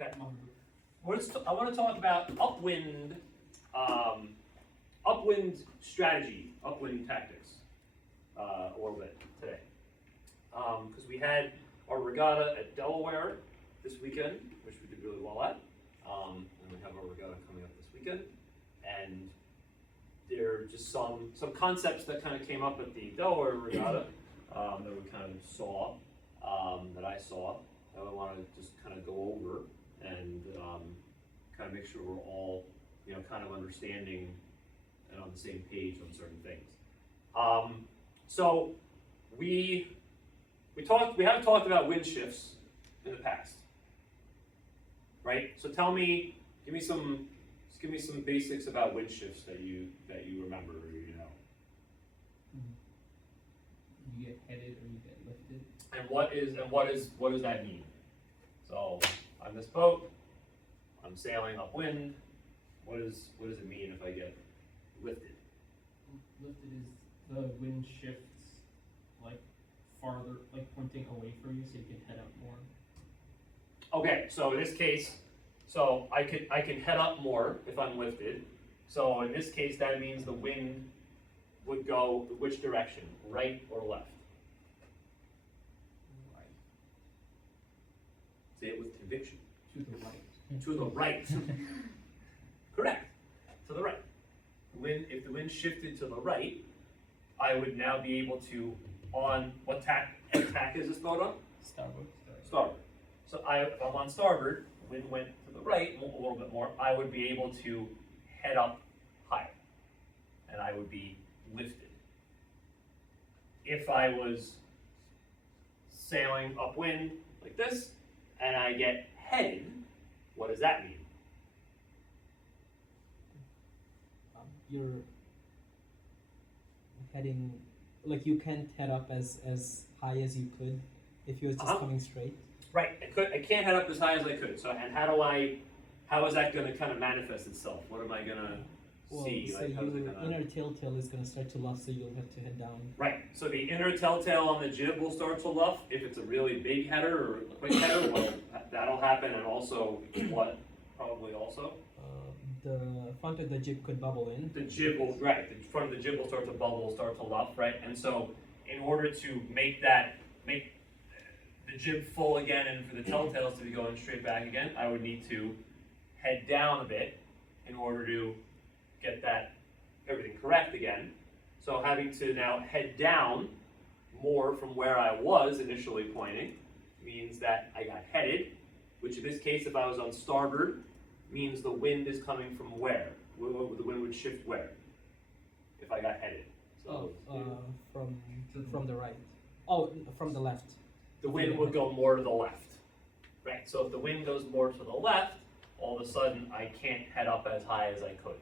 Okay. I want to talk about upwind, upwind strategy, upwind tactics, a little bit today. Because we had our regatta at Delaware this weekend, which we did really well at. And we have our regatta coming up this weekend. And there are just some concepts that kind of came up at the Delaware regatta that we kind of saw, that I saw, that I want to just kind of go over and kind of make sure we're all, kind of understanding and on the same page on certain things. So we haven't talked about wind shifts in the past, right? So give me some basics about wind shifts that you remember or you know. You get headed or you get lifted. And what does that mean? So on this boat, I'm sailing upwind. What does it mean if I get lifted? Lifted is the wind shifts like farther, like pointing away from you, so you can head up more. Okay, so in this case, so I can head up more if I'm lifted. So in this case, that means the wind would go which direction, right or left? Right. Say it with conviction. To the right. To the right. Correct. To the right. If the wind shifted to the right, I would now be able to, on what tack is this boat on? Starboard. Starboard. So if I'm on starboard, wind went to the right a little bit more, I would be able to head up higher, and I would be lifted. If I was sailing upwind like this, and I get headed, what does that mean? You're heading, like you can't head up as high as you could if you were just coming straight. Right, I can't head up as high as I could. So, and how is that going to kind of manifest itself? What am I going to see? So like, your inner telltale is going to start to luff, so you'll have to head down. Right, so the inner telltale on the jib will start to luff. If it's a really big header or a quick header, well, that'll happen. And also, what? Probably also? The front of the jib could bubble in. The jib will, right, the front of the jib will start to bubble, start to luff, right? And so, in order to make the jib full again and for the telltales to be going straight back again, I would need to head down a bit in order to get everything correct again. So having to now head down more from where I was initially pointing means that I got headed, which in this case, if I was on starboard, means the wind is coming from where? The wind would shift where? If I got headed. So from the right. Oh, from the left. The wind would go more to the left, right? So if the wind goes more to the left, all of a sudden I can't head up as high as I could.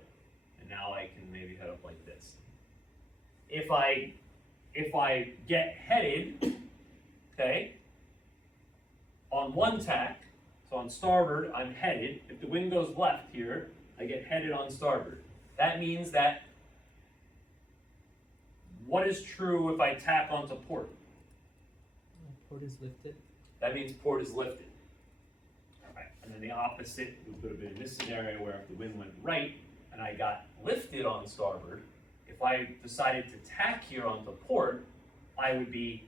And now I can maybe head up like this. If I get headed, okay, on one tack, so on starboard, I'm headed. If the wind goes left here, I get headed on starboard. That means that what is true if I tack onto port? Port is lifted. That means port is lifted. All right. And then the opposite would have been in this scenario where if the wind went right and I got lifted on starboard, if I decided to tack here onto port, I'd be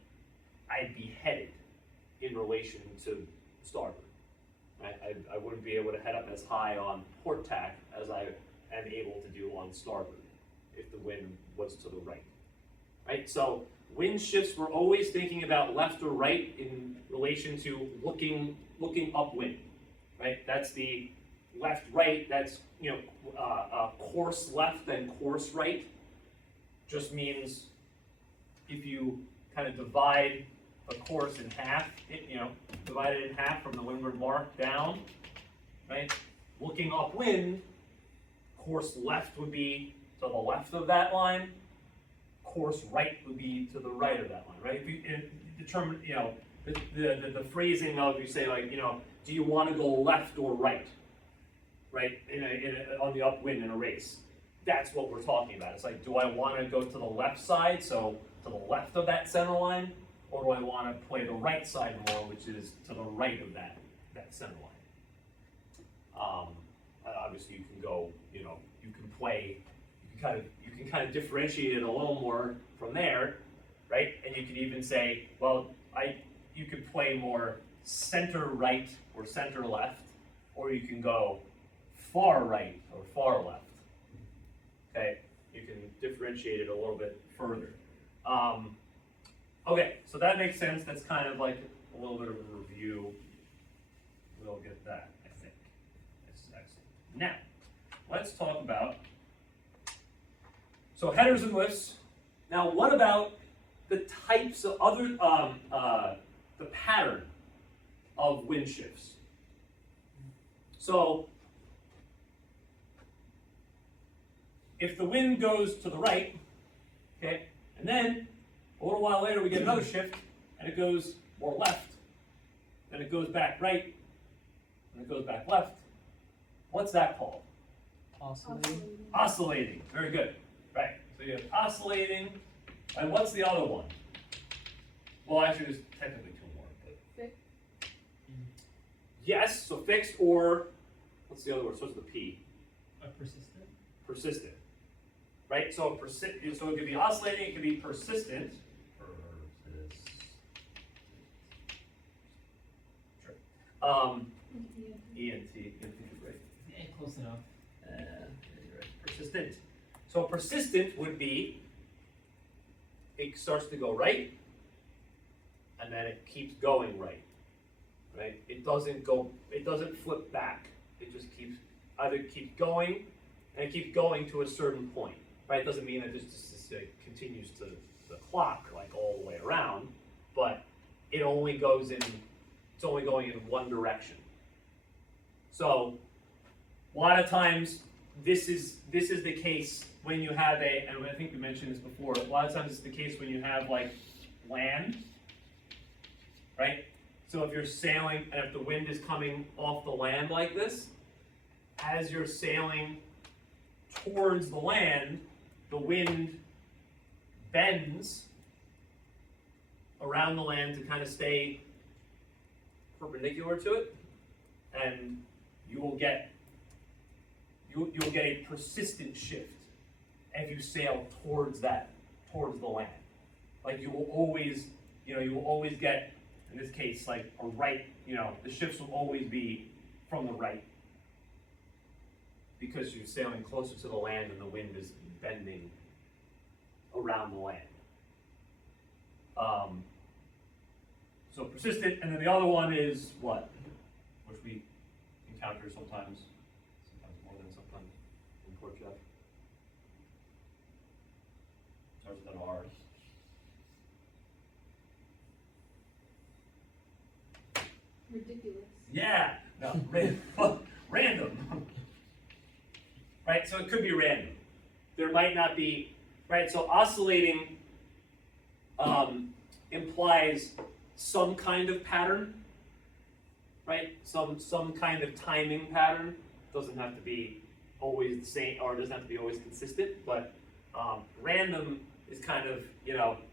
headed in relation to starboard. Right? I wouldn't be able to head up as high on port tack as I am able to do on starboard if the wind was to the right. Right? So wind shifts, we're always thinking about left or right in relation to looking upwind, right? That's the left, right. That's course left and course right. Just means if you kind of divide a course in half, divide it in half from the windward mark down, right? Looking upwind, course left would be to the left of that line. Course right would be to the right of that line, right? If you determine, the phrasing of, you say like, do you want to go left or right, right? On the upwind in a race, that's what we're talking about. It's like, do I want to go to the left side, so to the left of that center line, or do I want to play the right side more, which is to the right of that center line? Obviously, you can go, you know, you can play, you can kind of differentiate it a little more from there, right? And you could even say, well, you could play more center right or center left, or you can go far right or far left. Okay, you can differentiate it a little bit further. Okay, so that makes sense. That's kind of like a little bit of a review. We'll get that, I think. That's excellent. Now, let's talk about, so headers and lifts. Now, what about the types of other, the pattern of wind shifts? So, if the wind goes to the right, okay, and then a little while later we get another shift, and it goes more left, then it goes back right, and it goes back left. What's that called? Oscillating. Oscillating. Very good. Right. So you have oscillating, and what's the other one? Well, actually, there's technically two more. But Fixed. yes. So fixed, or what's the other word? So what's the P? Persistent. Persistent. Right. So So it could be oscillating. It could be persistent. Sure. ENT is right. Yeah, close enough. Persistent. So persistent would be, it starts to go right, and then it keeps going right. Right? It doesn't flip back. It just keeps going, and it keeps going to a certain point. Right? It doesn't mean that it just continues to the clock like all the way around, but it's only going in one direction. So a lot of times this is the case when you have and I think we mentioned this before, a lot of times it's the case when you have like land, right? So if you're sailing and if the wind is coming off the land like this, as you're sailing towards the land, the wind bends around the land to kind of stay perpendicular to it, and you'll get a persistent shift as you sail towards the land. Like you will always get, in this case, like a right, the shifts will always be from the right because you're sailing closer to the land and the wind is bending around the land. So persistent, and then the other one is what? Which we encounter sometimes more than sometimes in Coach Geoff. Starts with an R. Ridiculous. Yeah, no, random. Right, so it could be random. There might not be, right, so oscillating implies some kind of pattern, right? Some kind of timing pattern. Doesn't have to be always the same, or it doesn't have to be always consistent, but random is kind of,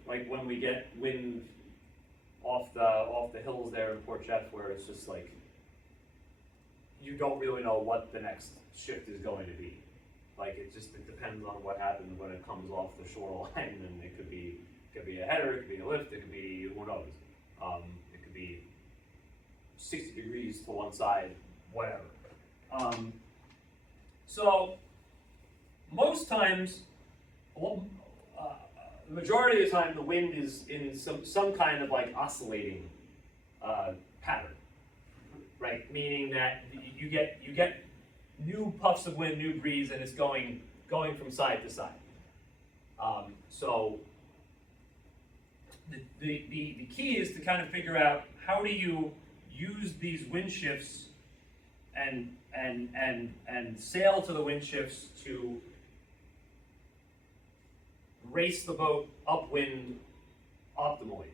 like when we get wind off the hills there in Port Geoff, where it's just like, you don't really know what the next shift is going to be. Like it depends on what happens when it comes off the shoreline, and it could be a header, it could be a lift, it could be, who knows. It could be 60 degrees to one side, whatever. So most times, the majority of the time, the wind is in some kind of like oscillating pattern, right? Meaning that you get new puffs of wind, new breeze, and it's going from side to side. So the key is to kind of figure out how do you use these wind shifts and sail to the wind shifts to race the boat upwind optimally,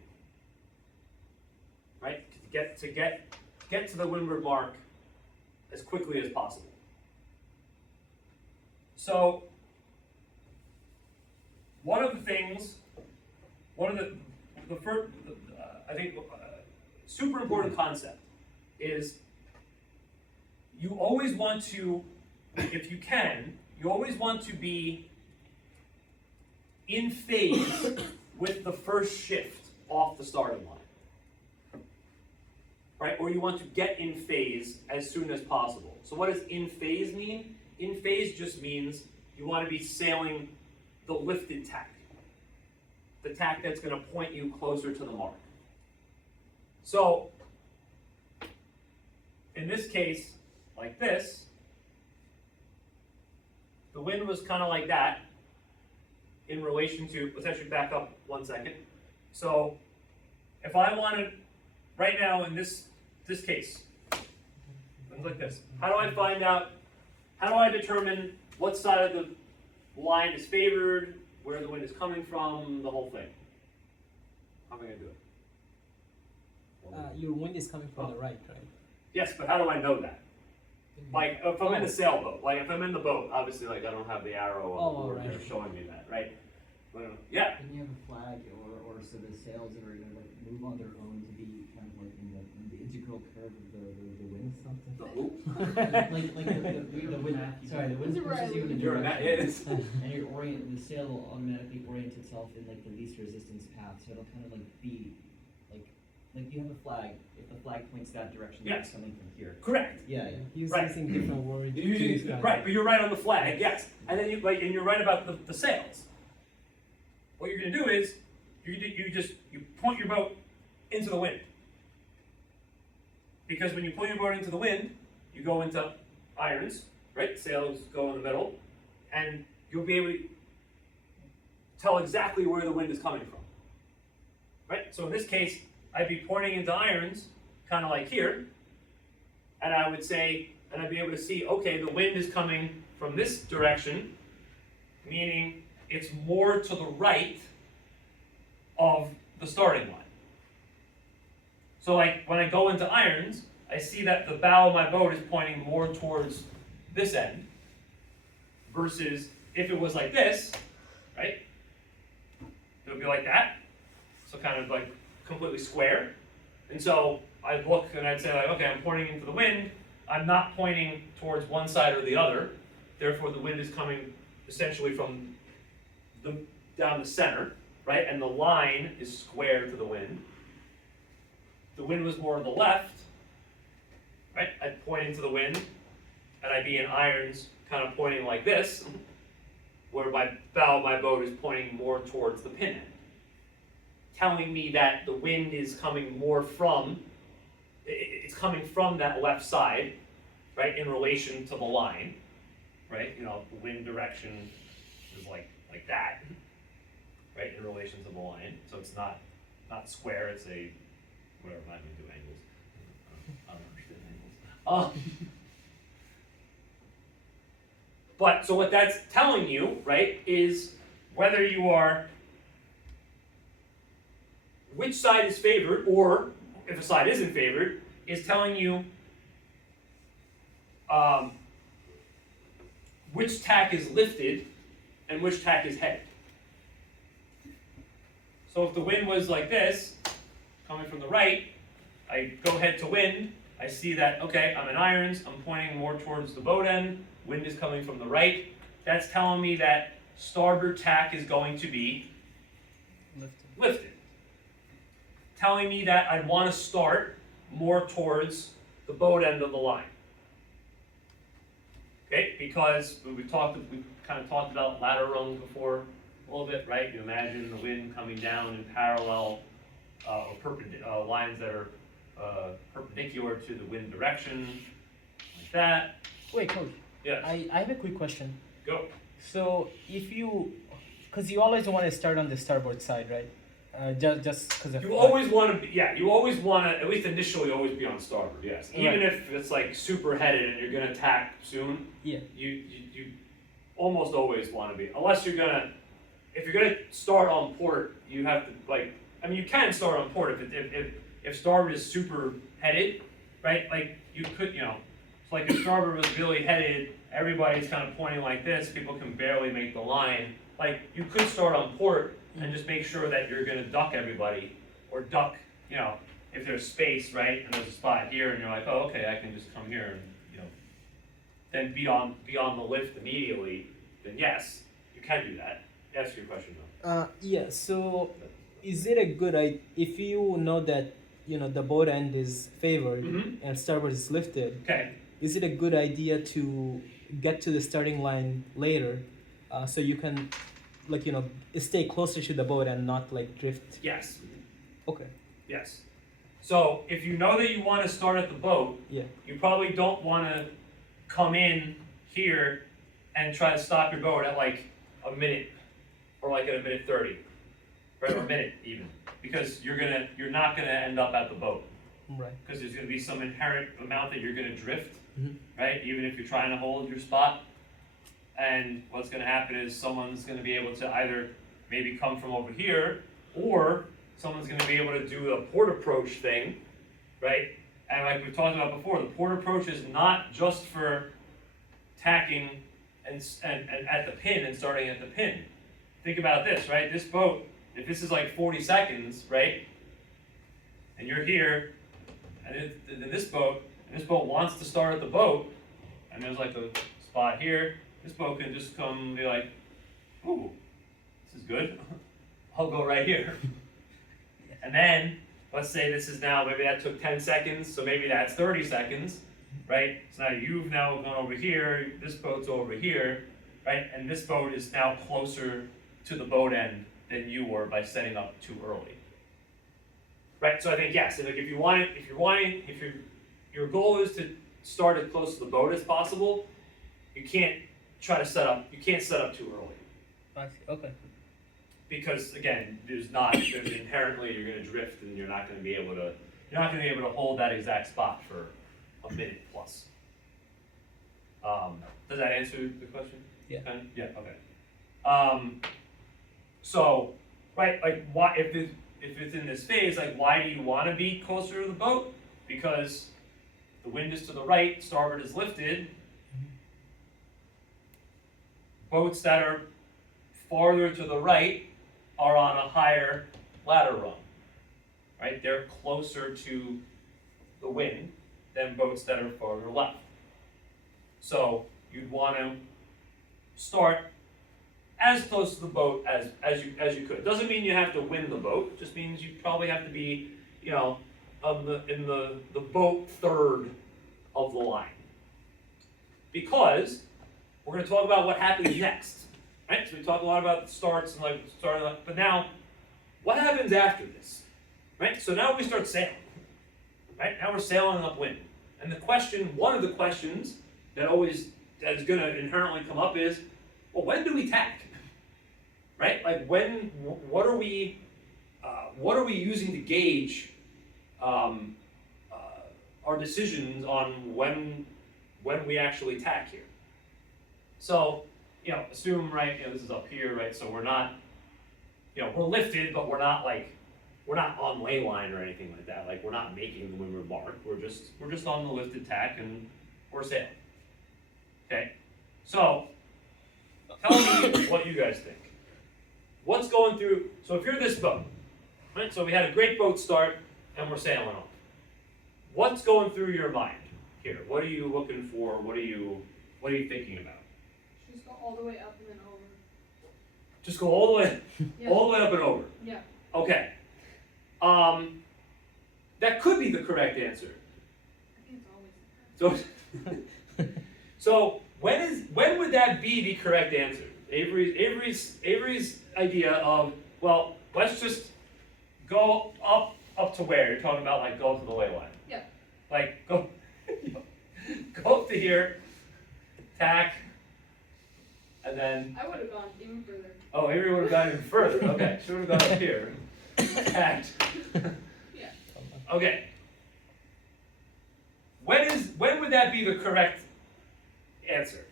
right? To get to the windward mark as quickly as possible. So one of the first, I think, super important concept is you always want to, if you can, you always want to be in phase with the first shift off the starting line. Right? Or you want to get in phase as soon as possible. So what does in phase mean? In phase just means you want to be sailing the lifted tack. The tack that's going to point you closer to the mark. So, in this case, like this, the wind was kind of like that in relation to, let's actually back up 1 second. So, if I wanted, right now in this case, things like this, how do I find out, how do I determine what side of the line is favored, where the wind is coming from, the whole thing? How am I going to do it? Your wind is coming from the right, right? Yes, but how do I know that? Like, if I'm in a sailboat, like if I'm in the boat, obviously, like I don't have the arrow on the board right. there showing me that, right? Yeah. And you have a flag, or so the sails are going to like move on their own to be kind of like in the integral curve of the wind. Something. The who? like the wind. Sorry, the wind It's a pushes you in a You're in that, it direction, is. and the sail will automatically orient itself in like the least resistance path. So it'll kind of like be like you have a flag. If the flag points that direction, Yes. it's coming from here. Correct. Yeah. He's Right. using different words. You're using, right, but you're right on the flag, yes. And then and you're right about the sails. What you're going to do is you point your boat into the wind. Because when you point your boat into the wind, you go into irons, right? Sails go in the middle, and you'll be able to tell exactly where the wind is coming from. Right? So in this case, I'd be pointing into irons, kind of like here, and I would say, and I'd be able to see, okay, the wind is coming from this direction, meaning it's more to the right of the starting line. So like when I go into irons, I see that the bow of my boat is pointing more towards this end, versus if it was like this, right? It would be like that. So kind of like completely square. And so I'd look and I'd say like, okay, I'm pointing into the wind. I'm not pointing towards one side or the other. Therefore, the wind is coming essentially from down the center, right? And the line is square to the wind. The wind was more to the left, right? I'd point into the wind, and I'd be in irons, kind of pointing like this, where my bow of my boat is pointing more towards the pin end, telling me that the wind is coming more from, it's coming from that left side, right, in relation to the line, right? You know, the wind direction is like that, right, in relation to the line. So it's not square, it's a, whatever, I'm not going to do angles. I don't understand angles. But, so what that's telling you, right, is whether you are, which side is favored, or if a side isn't favored, is telling you which tack is lifted and which tack is headed. So if the wind was like this, coming from the right, I go head to wind, I see that, okay, I'm in irons, I'm pointing more towards the boat end, wind is coming from the right. That's telling me that starboard tack is going to be lifted. Telling me that I want to start more towards the boat end of the line. Okay, because we kind of talked about ladder rungs before a little bit, right? You imagine the wind coming down in parallel or lines that are perpendicular to the wind direction, like that. Wait, Coach. Yes. I have a quick question. Go. So if you, because you always want to start on the starboard side, right? Just because of You always want to be, yeah, you always want to, at least initially, always be on starboard, yes. Even Right. if it's like super headed and you're going to tack soon, Yeah. you almost always want to be, unless you're going to, if you're going to start on port, you have to, like, I mean, you can start on port if starboard is super headed, right? Like, you could, you know, it's like if starboard was really headed, everybody's kind of pointing like this, people can barely make the line. Like, you could start on port and just make sure that you're going to duck everybody, or duck, you know, if there's space, right, and there's a spot here, and you're like, oh, okay, I can just come here and, you know, then be on the lift immediately, then yes, you can do that. Ask your question though. Yeah. So, is it a good idea if you know that the boat end is favored Mhm. and starboard is lifted? Okay. Is it a good idea to get to the starting line later, so you can, stay closer to the boat and not like drift? Yes. Okay. Yes. So if you know that you want to start at the boat, Yeah. you probably don't want to come in here and try to stop your boat at like a minute or like at a minute 30, right? Or a minute even, because you're not gonna end up at the boat, Right. because there's gonna be some inherent amount that you're gonna drift, Mhm. right? Even if you're trying to hold your spot, and what's gonna happen is someone's gonna be able to either maybe come from over here, or someone's gonna be able to do a port approach thing, right? And like we've talked about before, the port approach is not just for tacking and at the pin and starting at the pin. Think about this, right? This boat, if this is like 40 seconds, right? And you're here, and this boat wants to start at the boat, and there's like a spot here. This boat can just come and be like, ooh, this is good. I'll go right here. And then, let's say this is now, maybe that took 10 seconds, so maybe that's 30 seconds, right? So now you've now gone over here, this boat's over here, right? And this boat is now closer to the boat end than you were by setting up too early. Right, so I think yes, if your goal is to start as close to the boat as possible, you can't set up too early. I see. Okay. Because again, there's inherently you're gonna drift and you're not gonna be able to hold that exact spot for a minute plus. Does that answer the question? Yeah. Yeah, okay. So, right, like why if it's in this phase, like why do you wanna be closer to the boat? Because the wind is to the right, starboard is lifted. Boats that are farther to the right are on a higher ladder rung, right? They're closer to the wind than boats that are farther left. So you'd want to start as close to the boat as you could. Doesn't mean you have to win the boat. It just means you probably have to be, in the boat third of the line. Because we're going to talk about what happens next. Right? So we talk a lot about the starts and but now, what happens after this? Right? So now we start sailing. Right? Now we're sailing upwind. And one of the questions that is gonna inherently come up is, well, when do we tack? Right? Like what are we using to gauge our decisions on when we actually tack here? So, assume, right, this is up here, right, so we're not, we're lifted, but we're not on ley line or anything like that, like, we're not making the windward mark, we're just on the lifted tack, and we're sailing. Okay, so, tell me what you guys think. What's going through, so if you're this boat, right, so we had a great boat start, and we're sailing off. What's going through your mind here? What are you looking for? What are you thinking about? Just go all the way up and then over. Just go all the way, Yeah. all the way up and over. Yeah. Okay. That could be the correct answer. I think it's always So, so when would that be the correct answer? Avery's idea of, well, let's just go up to where? You're talking about like go up to the ley line. Yeah. Like go up to here, tack, and then I would have gone even further. oh, Avery would have gone even further. Okay, she would have gone up here, tacked. Yeah. Okay. When would that be the correct answer?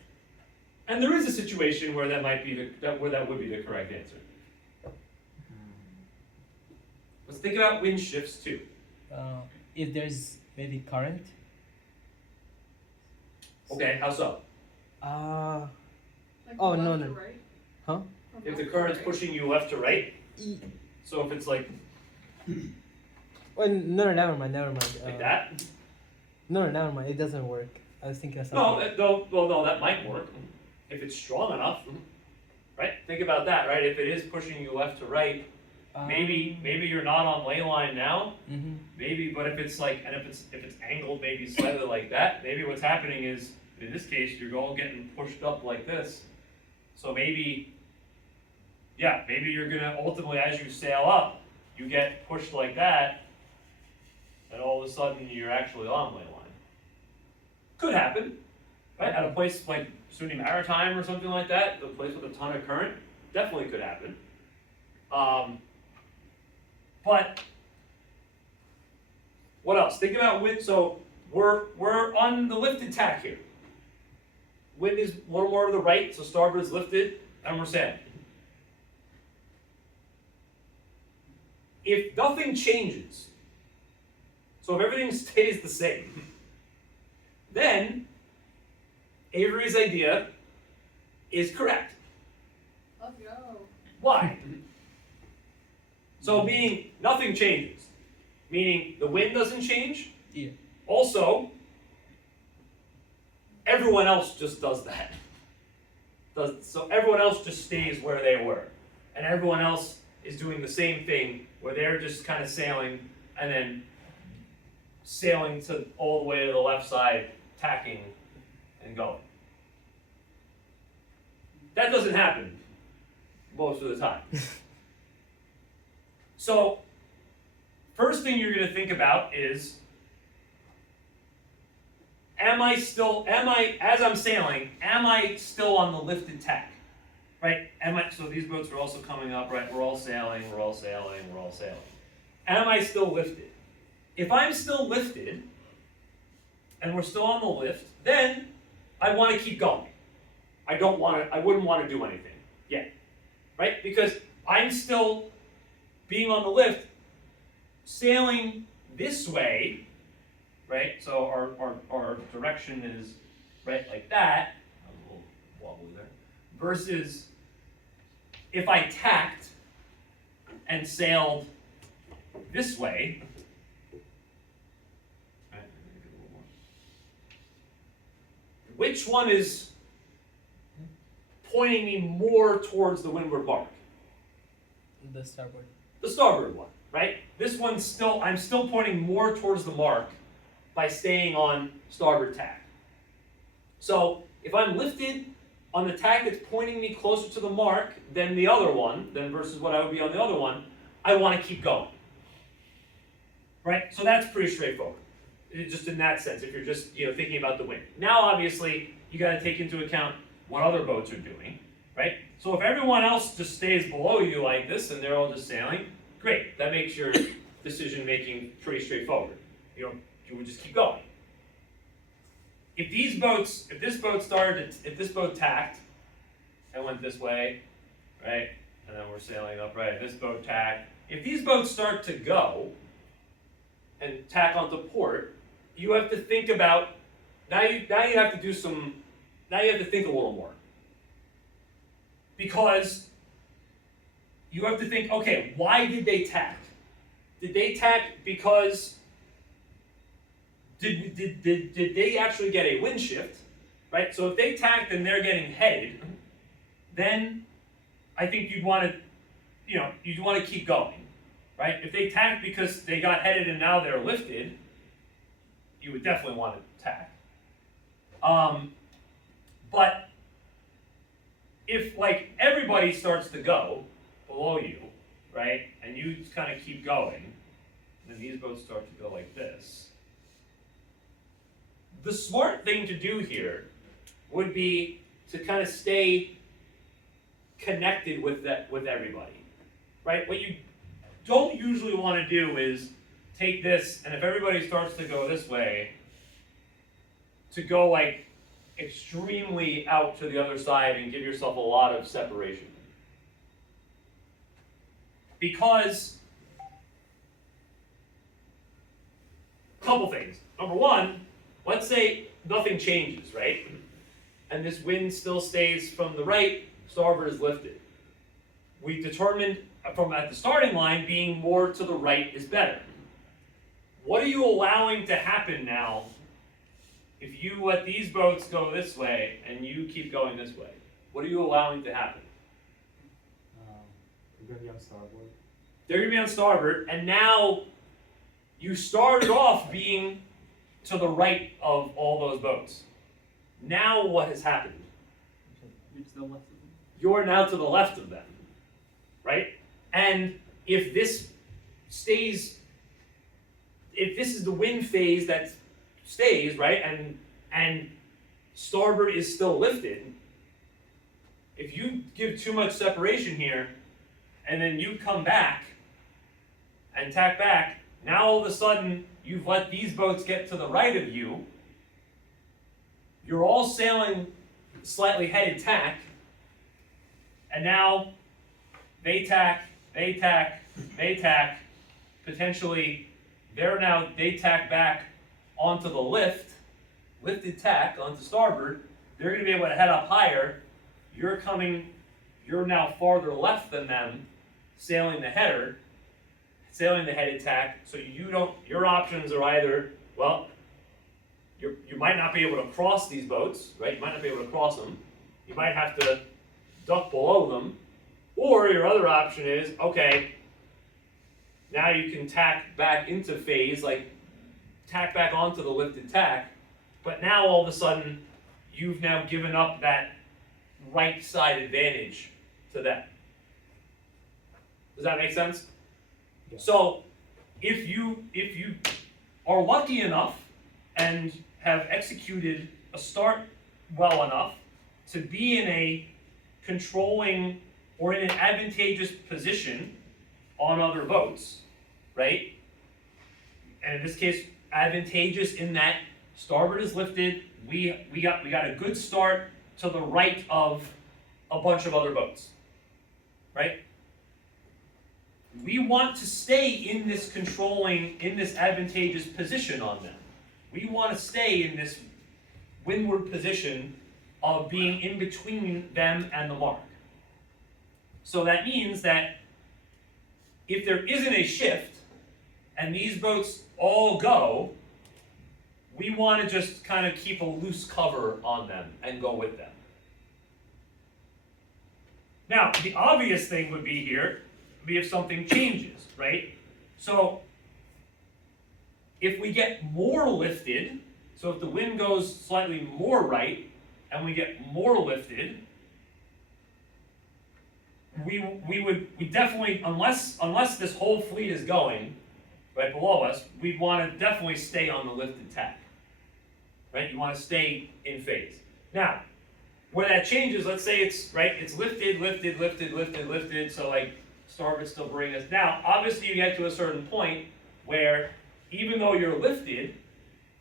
And there is a situation where that might be that would be the correct answer. Let's think about wind shifts too. If there's maybe current. Okay, how so? Like Oh, from no, left no. to right. Huh? From If the left to current's right. pushing you left to right, so if it's like Well, no, never mind. like that, No, never mind. It doesn't work. I was thinking of No, something. no, that might work if it's strong enough, right? Think about that, right? If it is pushing you left to right, maybe you're not on ley line now, Mm-hmm. maybe, but if it's like, and if it's angled maybe slightly like that, maybe what's happening is, in this case, you're all getting pushed up like this. So maybe, yeah, maybe you're gonna ultimately, as you sail up, you get pushed like that, and all of a sudden you're actually on ley line. Could happen, right? At a place like SUNY Maritime or something like that, a place with a ton of current, definitely could happen. But what else? Think about wind. So we're on the lifted tack here. Wind is a little more to the right, so starboard is lifted, and we're sailing. If nothing changes, so if everything stays the same, then Avery's idea is correct. Let's go. Why? So meaning nothing changes, meaning the wind doesn't change. Yeah. Also, everyone else just does that. So everyone else just stays where they were, and everyone else is doing the same thing where they're just kind of sailing and then sailing to all the way to the left side, tacking and going. That doesn't happen most of the time. So, first thing you're going to think about is, as I'm sailing, am I still on the lifted tack? Right? So these boats are also coming up, right? We're all sailing. Am I still lifted? If I'm still lifted, and we're still on the lift, then I want to keep going. I wouldn't want to do anything yet, right? Because I'm still being on the lift, sailing this way, right? So our direction is right like that, a little wobbly there, versus if I tacked and sailed this way, right, maybe a little more. Which one is pointing me more towards the windward mark? The starboard. The starboard one, right? This one's I'm still pointing more towards the mark by staying on starboard tack. So if I'm lifted on the tack that's pointing me closer to the mark than the other one, versus what I would be on the other one, I want to keep going. Right? So that's pretty straightforward. Just in that sense, if you're just thinking about the wind. Now obviously you got to take into account what other boats are doing, right? So if everyone else just stays below you like this and they're all just sailing, great. That makes your decision making pretty straightforward. You would just keep going. If this boat tacked and went this way, right, and then we're sailing up, right, this boat tacked. If these boats start to go and tack onto port, you have to think about, now you have to think a little more. Because you have to think, okay, why did they tack? Did they tack because did they actually get a wind shift, right? So if they tacked and they're getting headed, then I think you'd want to keep going, right? If they tacked because they got headed and now they're lifted, you would definitely want to tack. But if like everybody starts to go below you, right, and you just kind of keep going, then these boats start to go like this. The smart thing to do here would be to kind of stay connected with everybody, right? What you don't usually want to do is take this, and if everybody starts to go this way, to go like extremely out to the other side and give yourself a lot of separation. Because, a couple things. Number one, let's say nothing changes, right? And this wind still stays from the right, starboard is lifted. We determined from at the starting line, being more to the right is better. What are you allowing to happen now if you let these boats go this way and you keep going this way, what are you allowing to happen? You're gonna be on starboard. They're gonna be on starboard, and now you started off being to the right of all those boats. Now what has happened? You're to the left of them. You're now to the left of them, right? And if this stays, if this is the wind phase that stays, right, and starboard is still lifted, if you give too much separation here, and then you come back and tack back, now all of a sudden you've let these boats get to the right of you. You're all sailing slightly headed tack, and now they tack, potentially they tack back onto the lifted tack onto starboard. They're going to be able to head up higher. You're now farther left than them, sailing the headed tack. So your options are either, well, you might not be able to cross these boats, right? You might not be able to cross them. You might have to duck below them. Or your other option is, okay, now you can tack back into phase, like tack back onto the lifted tack, but now all of a sudden, you've now given up that right side advantage to them. Does that make sense? Yeah. So, if you are lucky enough and have executed a start well enough to be in a controlling or in an advantageous position on other boats, right? And in this case, advantageous in that starboard is lifted. We got a good start to the right of a bunch of other boats, right? We want to stay in this advantageous position on them. We want to stay in this windward position of being in between them and the mark. So that means that if there isn't a shift and these boats all go, we want to just kind of keep a loose cover on them and go with them. Now, the obvious thing would be if something changes, right? So, if we get more lifted, so if the wind goes slightly more right, and we get more lifted, we definitely, unless this whole fleet is going right below us, we want to definitely stay on the lifted tack, right? You want to stay in phase. Now, where that changes, let's say it's lifted, so like starboard still bring us. Now, obviously you get to a certain point where even though you're lifted,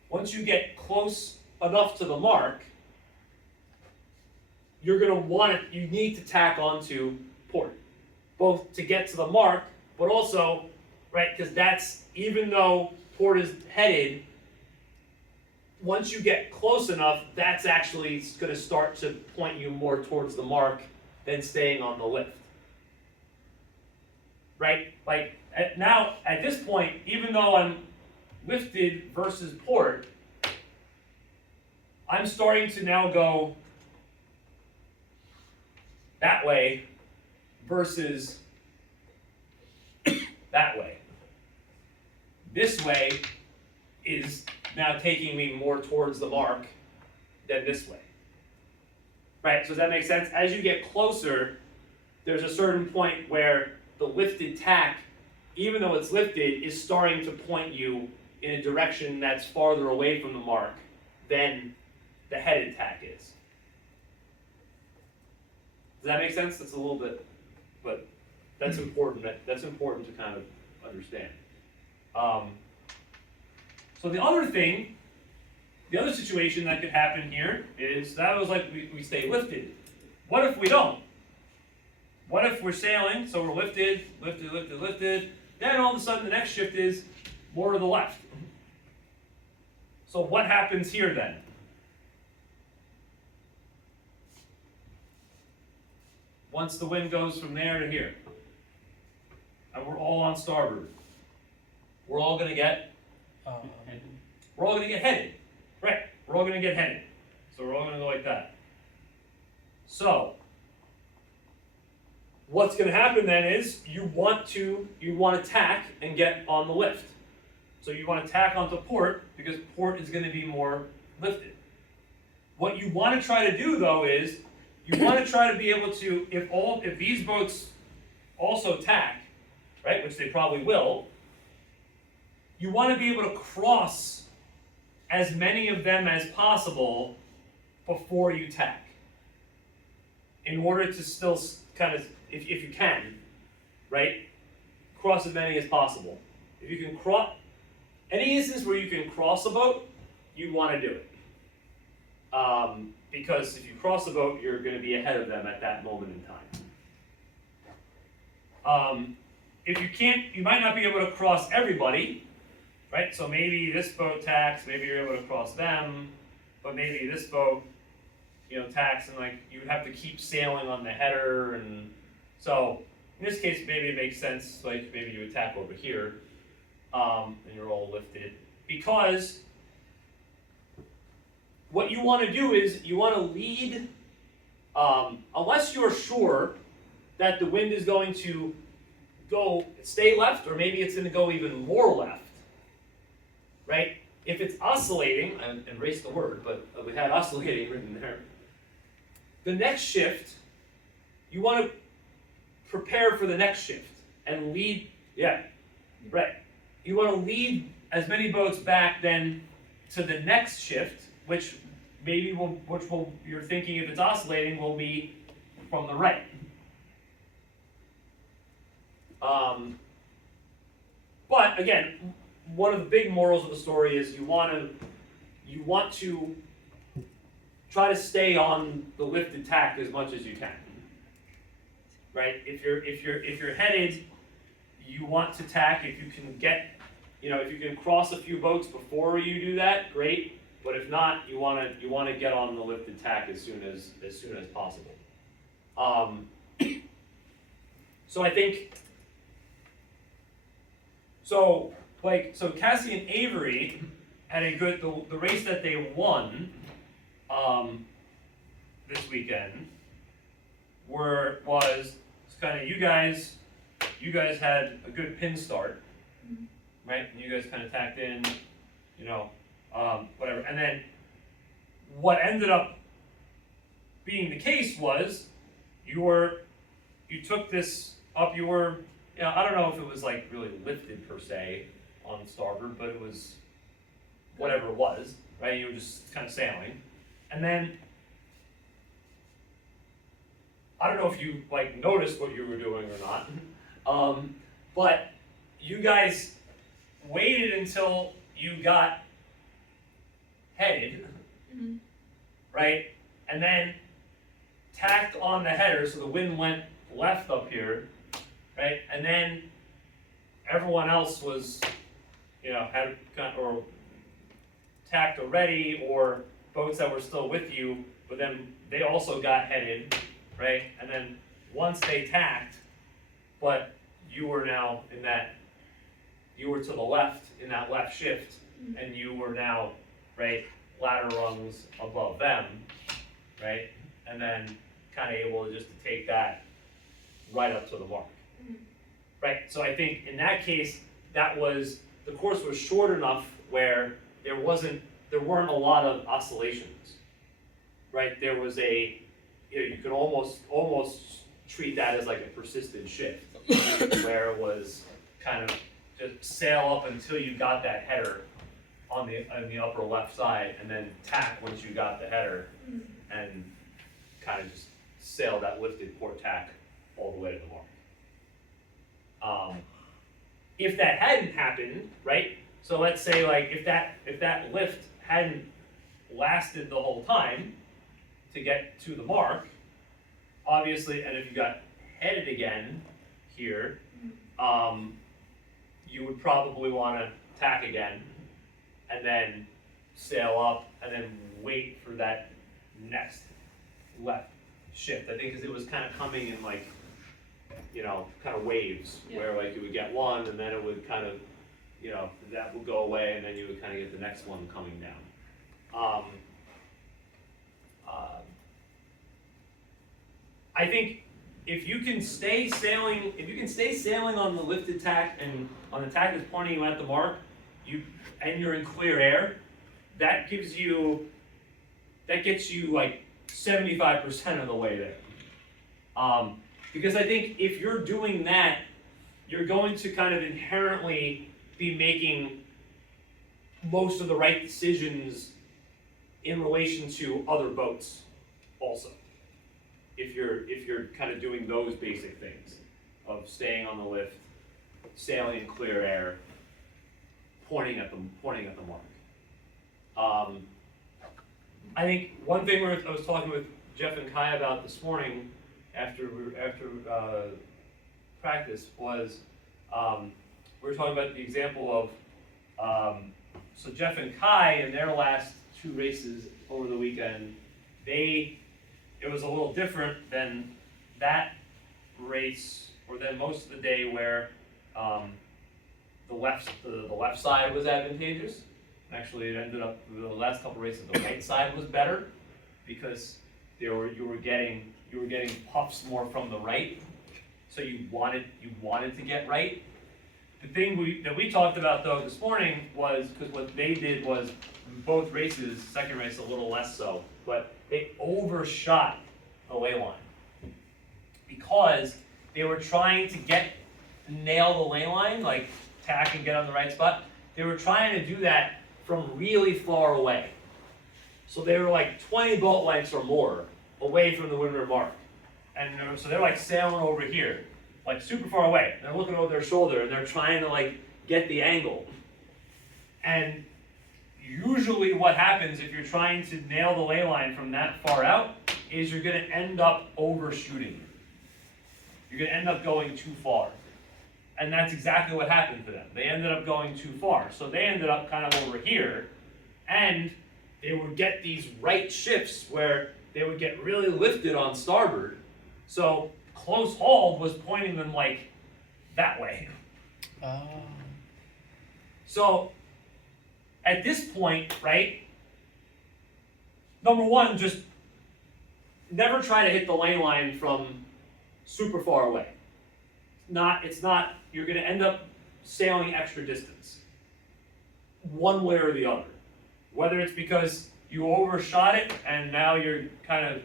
once you get close enough to the mark, you're going to you need to tack onto port, both to get to the mark, but also, right, because that's, even though port is headed, once you get close enough, that's actually going to start to point you more towards the mark than staying on the lift. Right? Like, now, at this point, even though I'm lifted versus port, I'm starting to now go that way versus that way. This way is now taking me more towards the mark than this way. Right, so does that make sense? As you get closer, there's a certain point where the lifted tack, even though it's lifted, is starting to point you in a direction that's farther away from the mark than the headed tack is. Does that make sense? That's a little bit, but that's important. That's important to kind of understand. So the other situation that could happen here is that was like we stay lifted. What if we don't? What if we're sailing, so we're lifted, then all of a sudden the next shift is more to the left. So what happens here then? Once the wind goes from there to here, and we're all on starboard, we're all going to get headed. Right. We're all gonna get headed. So we're all gonna go like that. So, what's gonna happen then is you want to tack and get on the lift. So you want to tack onto port because port is gonna be more lifted. What you want to try to do though is you want to try to be able to, if these boats also tack, right, which they probably will, you want to be able to cross as many of them as possible before you tack. In order to still kind of, if you can, right, cross as many as possible. If you can cross, any instance where you can cross a boat, you want to do it. Because if you cross a boat, you're going to be ahead of them at that moment in time. If you can't, you might not be able to cross everybody, right? So maybe this boat tacks, maybe you're able to cross them, but maybe this boat, tacks, and like you would have to keep sailing on the header, and so in this case, maybe it makes sense, like maybe you would tack over here, and you're all lifted, because what you want to do is you want to lead, unless you're sure that the wind is going to stay left, or maybe it's going to go even more left, right? If it's oscillating, I erased the word, but we had oscillating written there. The next shift, you want to prepare for the next shift and lead, right. You want to lead as many boats back then to the next shift, which you're thinking if it's oscillating will be from the right. But again, one of the big morals of the story is you want to try to stay on the lifted tack as much as you can. Right? If you're headed, you want to tack. If you can if you can cross a few boats before you do that, great. But if not, you want to get on the lifted tack as soon as possible. So I think so Cassie and Avery had a good the race that they won this weekend was kind of you guys had a good pin start, right? And you guys kind of tacked in, whatever. And then what ended up being the case was you took this up, I don't know if it was like really lifted per se on starboard, but it was whatever it was, right? You were just kind of sailing. And then I don't know if you noticed what you were doing or not, but you guys waited until you got headed, right? And then tacked on the header, so the wind went left up here, right? And then everyone else was, had or tacked already, or boats that were still with you, but then they also got headed, right? And then once they tacked, but you were now you were to the left in that left shift, and you were now, right, ladder rungs above them, right? And then kind of able to just to take that right up to the mark, right? So I think in that case, the course was short enough where there weren't a lot of oscillations, right? There was you could almost treat that as like a persistent shift, where it was kind of just sail up until you got that header on the upper left side, and then tack once you got the header, and kind of just sail that lifted port tack all the way to the mark. If that hadn't happened, right? So let's say if that lift hadn't lasted the whole time to get to the mark, obviously, and if you got headed again here, you would probably want to tack again, and then sail up, and then wait for that next left shift. I think because it was kind of coming in kind of waves, where you would get one, and then it would kind of, that would go away, and then you would kind of get the next one coming down. Um, I think if you can stay sailing on the lifted tack and on the tack that's pointing you at the mark, and you're in clear air, that gets you like 75% of the way there. Because I think if you're doing that, you're going to kind of inherently be making most of the right decisions in relation to other boats also. If you're kind of doing those basic things of staying on the lift, sailing in clear air, pointing at the mark. I think one thing I was talking with Geoff and Kai about this morning after practice was we were talking about the example of so Geoff and Kai in their last 2 races over the weekend, it was a little different than that race or than most of the day where the left side was advantageous. Actually, it ended up the last couple races the right side was better because you were getting puffs more from the right, so you wanted to get right. The thing that we talked about though this morning was because what they did was both races, second race a little less so, but they overshot the ley line because they were trying to nail the ley line, like tack and get on the right spot. They were trying to do that from really far away. So they were like 20 boat lengths or more away from the windward mark. And so they're like sailing over here, like super far away. They're looking over their shoulder and they're trying to like get the angle. And usually what happens if you're trying to nail the ley line from that far out is you're gonna end up overshooting. You're gonna end up going too far. And that's exactly what happened to them. They ended up going too far. So they ended up kind of over here, and they would get these right shifts where they would get really lifted on starboard. So close hauled was pointing them like that way. So at this point, right, number one, just never try to hit the ley line from super far away. You're gonna end up sailing extra distance, one way or the other. Whether it's because you overshot it and now you're kind of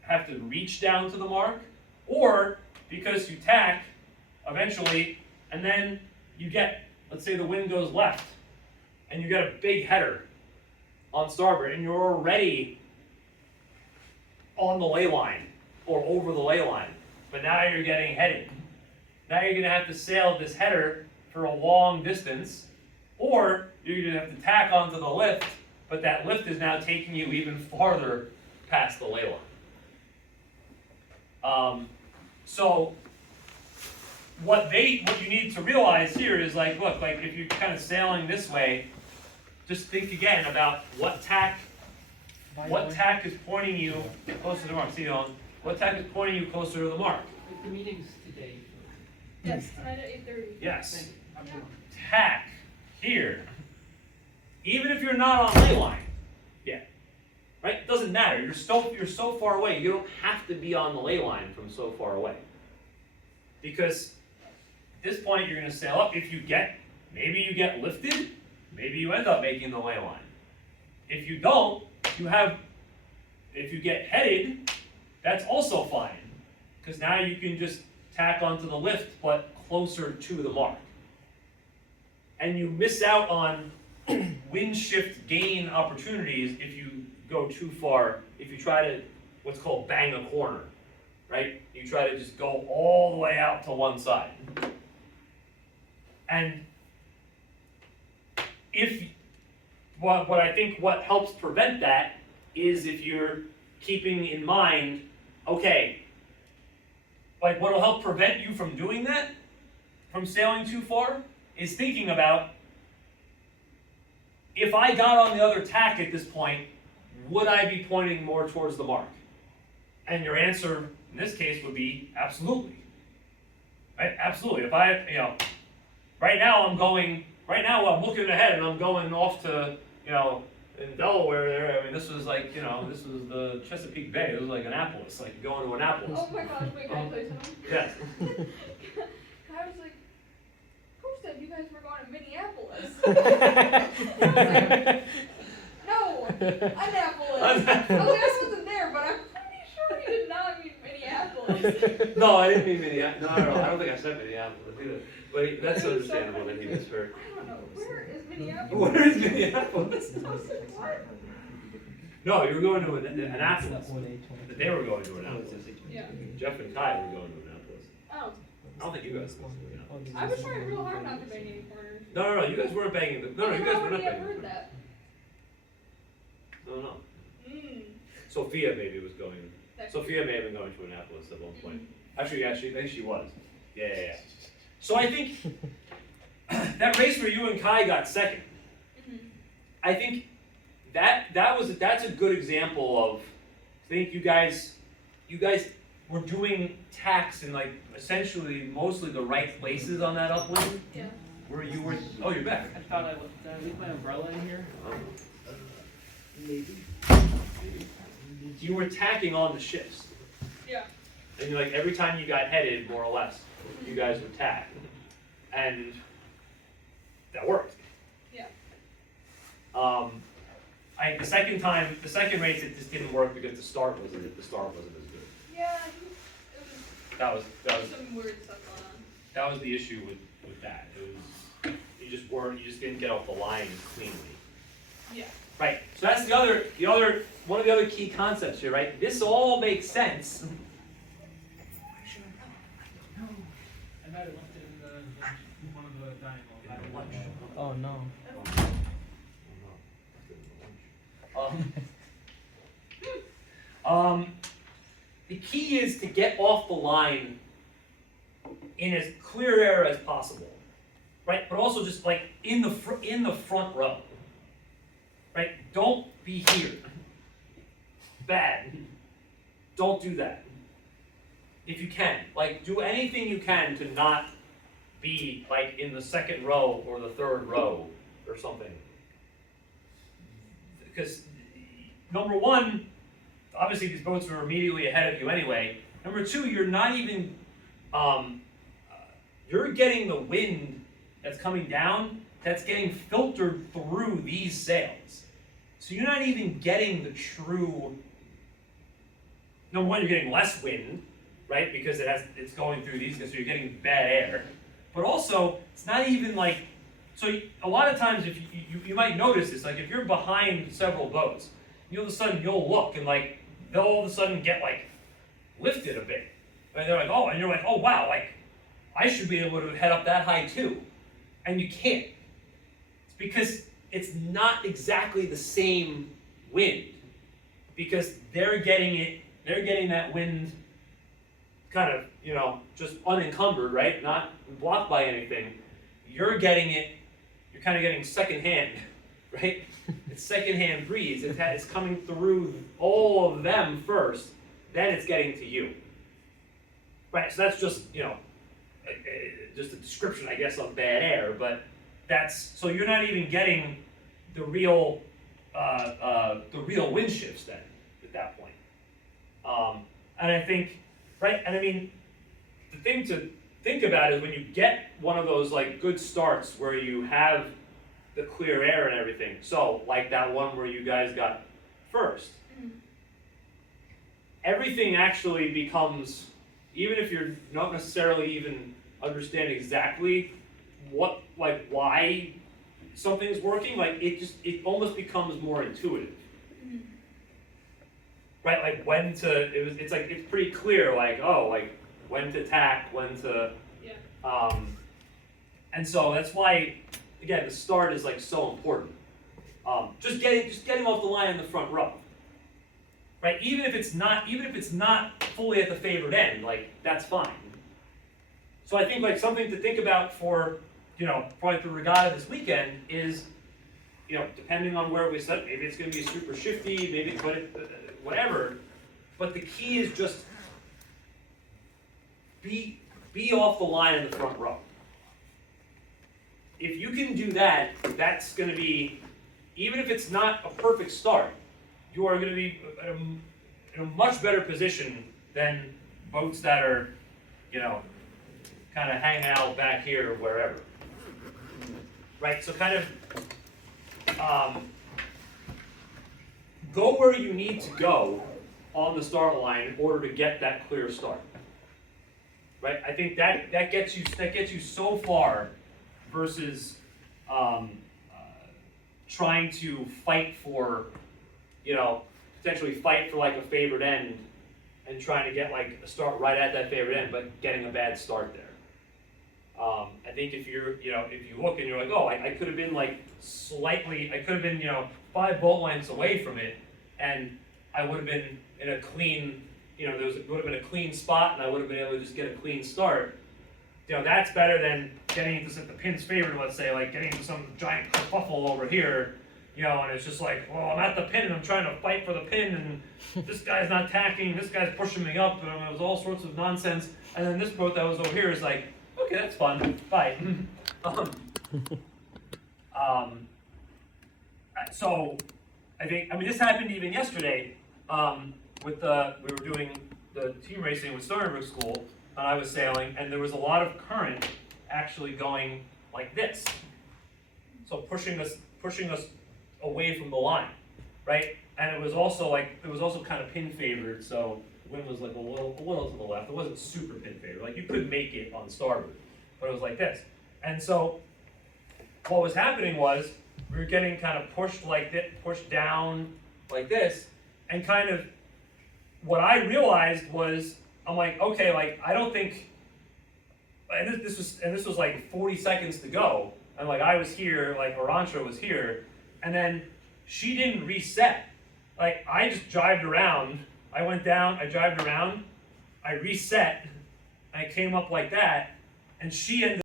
have to reach down to the mark, or because you tack eventually and then you get, let's say the wind goes left and you get a big header on starboard and you're already on the ley line or over the ley line, but now you're getting headed. Now you're gonna have to sail this header for a long distance, or you're gonna have to tack onto the lift, but that lift is now taking you even farther past the ley line. So what you need to realize here is like, look, like if you're kind of sailing this way, just think again about what tack is pointing you closer to the mark. See you on what tack is pointing you closer to the mark. Like the meeting's today. Yes, tonight at 8:30. Yes. Thank you. I'm done. Tack here. Even if you're not on ley line yet, right? It doesn't matter. You're so far away. You don't have to be on the ley line from so far away. Because at this point you're going to sail up. Maybe you get lifted, maybe you end up making the ley line. If you don't, if you get headed, that's also fine. Because now you can just tack onto the lift, but closer to the mark. And you miss out on wind shift gain opportunities if you go too far, if you try to, what's called bang a corner, right? You try to just go all the way out to one side. And what helps prevent that is if you're keeping in mind, okay, like what'll help prevent you from doing that, from sailing too far, is thinking about, if I got on the other tack at this point, would I be pointing more towards the mark? And your answer in this case would be absolutely. Right? Absolutely. If right now I'm looking ahead and I'm going off to, in Delaware there, I mean, this was like, you know, this was the Chesapeake Bay, it was like Annapolis, like going to Annapolis. Oh my gosh, wait, can I tell you something? Yes. I was like, who said you guys were going to Minneapolis? I was like, no, Annapolis. I was like, I wasn't there, but I'm pretty sure he did not mean Minneapolis. No, I didn't mean Minneapolis. No, I don't think I said Minneapolis either. But that's It was understandable so that he funny. misheard. I don't know, where is Minneapolis? Where is Minneapolis? What? No, you were going to Annapolis. But they were going to Annapolis. Yeah. Jeff and Kai were going to Annapolis. Oh, I don't think you guys were going to Annapolis. I was trying real hard not to bang any corners. No, you guys weren't banging the. No, you guys How were would not he have banging. heard that? No. Mm. Sophia maybe was going. That- Sophia may have been going to Annapolis at one point. Mm. Actually, yeah, I think she was. Yeah. So I think that race where you and Kai got second, Mhm. I think that's a good example of. I think you guys were doing tacks in like essentially mostly the right places on that upwind. Yeah. Where you were. Oh, you're back. I thought did I leave my umbrella in here? Maybe. You were tacking on the shifts. Yeah. And like every time you got headed, more or less, you guys would tack. And that worked. Yeah. The second race it just didn't work because the start wasn't as good. Yeah, That was some weird stuff going on. that was the issue with that. It was you just didn't get off the line cleanly. Yeah. Right. So that's the other one of the other key concepts here, right? This all makes sense. I might have left it in one of the dining halls. Lunch. Oh no. The key is to get off the line in as clear air as possible, right? But also just like in the front row, right? Don't be here. Bad. Don't do that. If you can, like, do anything you can to not be like in the second row or the third row or something. Because number one, obviously these boats are immediately ahead of you anyway. Number two, you're not even, you're getting the wind that's coming down that's getting filtered through these sails. So you're not even getting the true, number one, you're getting less wind, right? Because it's going through these, so you're getting bad air. But also, it's not even like, so a lot of times if you might notice this, like if you're behind several boats, all of a sudden you'll look and like, they'll all of a sudden get like lifted a bit. And they're like, oh, and you're like, oh wow, like I should be able to head up that high too. And you can't. It's because it's not exactly the same wind. Because they're getting that wind kind of, just unencumbered, right? Not blocked by anything. You're getting it, you're kind of getting secondhand, right? It's secondhand breeze. It's coming through all of them first, then it's getting to you. Right, so that's just, just a description, I guess, of bad air, but so you're not even getting the real wind shifts then, at that point. And I think, right, and I mean, the thing to think about is when you get one of those like good starts where you have the clear air and everything, so like that one where you guys got first, everything actually becomes, even if you're not necessarily even understanding exactly why something's working, like it almost becomes more intuitive. Right, like when to, it's pretty clear, like, oh, like when to tack, when to, and so that's why, again, the start is like so important. Just getting off the line in the front row. Right, even if it's not fully at the favored end, like that's fine. So I think like something to think about for, probably the regatta this weekend is, depending on where we set, maybe it's going to be super shifty, maybe whatever. But the key is just be off the line in the front row. If you can do that, that's going to be even if it's not a perfect start, you are going to be in a much better position than boats that are, you know, kind of hanging out back here or wherever. Right? So kind of go where you need to go on the start line in order to get that clear start. Right? I think that gets you so far versus trying to fight for, you know, potentially fight for like a favored end and trying to get like a start right at that favored end, but getting a bad start there. I think if you're, you know, if you look and you're like, oh, I could have been like slightly, I could have been, you know, 5 bolt lengths away from it, and I would have been in a clean, you know, would have been a clean spot, and I would have been able to just get a clean start. You know, that's better than getting into the pin's favorite, let's say, like getting into some giant kerfuffle over here, you know, and it's just like, well, I'm at the pin and I'm trying to fight for the pin, and this guy's not tacking, this guy's pushing me up, and it was all sorts of nonsense. And then this boat that was over here is like, okay, that's fun, bye. So I think, I mean, this happened even yesterday. We were doing the team racing with Stony School, and I was sailing, and there was a lot of current actually going like this. So pushing us away from the line, right? And it was also kind of pin favored, so the wind was like a little to the left. It wasn't super pin favored. Like you could make it on starboard, but it was like this. And so what was happening was we were getting kind of pushed like this, pushed down like this, and kind of what I realized was, I'm like, okay, like I don't think, and this was like 40 seconds to go, and like I was here, like Arantra was here, and then she didn't reset. Like I just jived around, I went down, I jived around, I reset, I came up like that, and she ended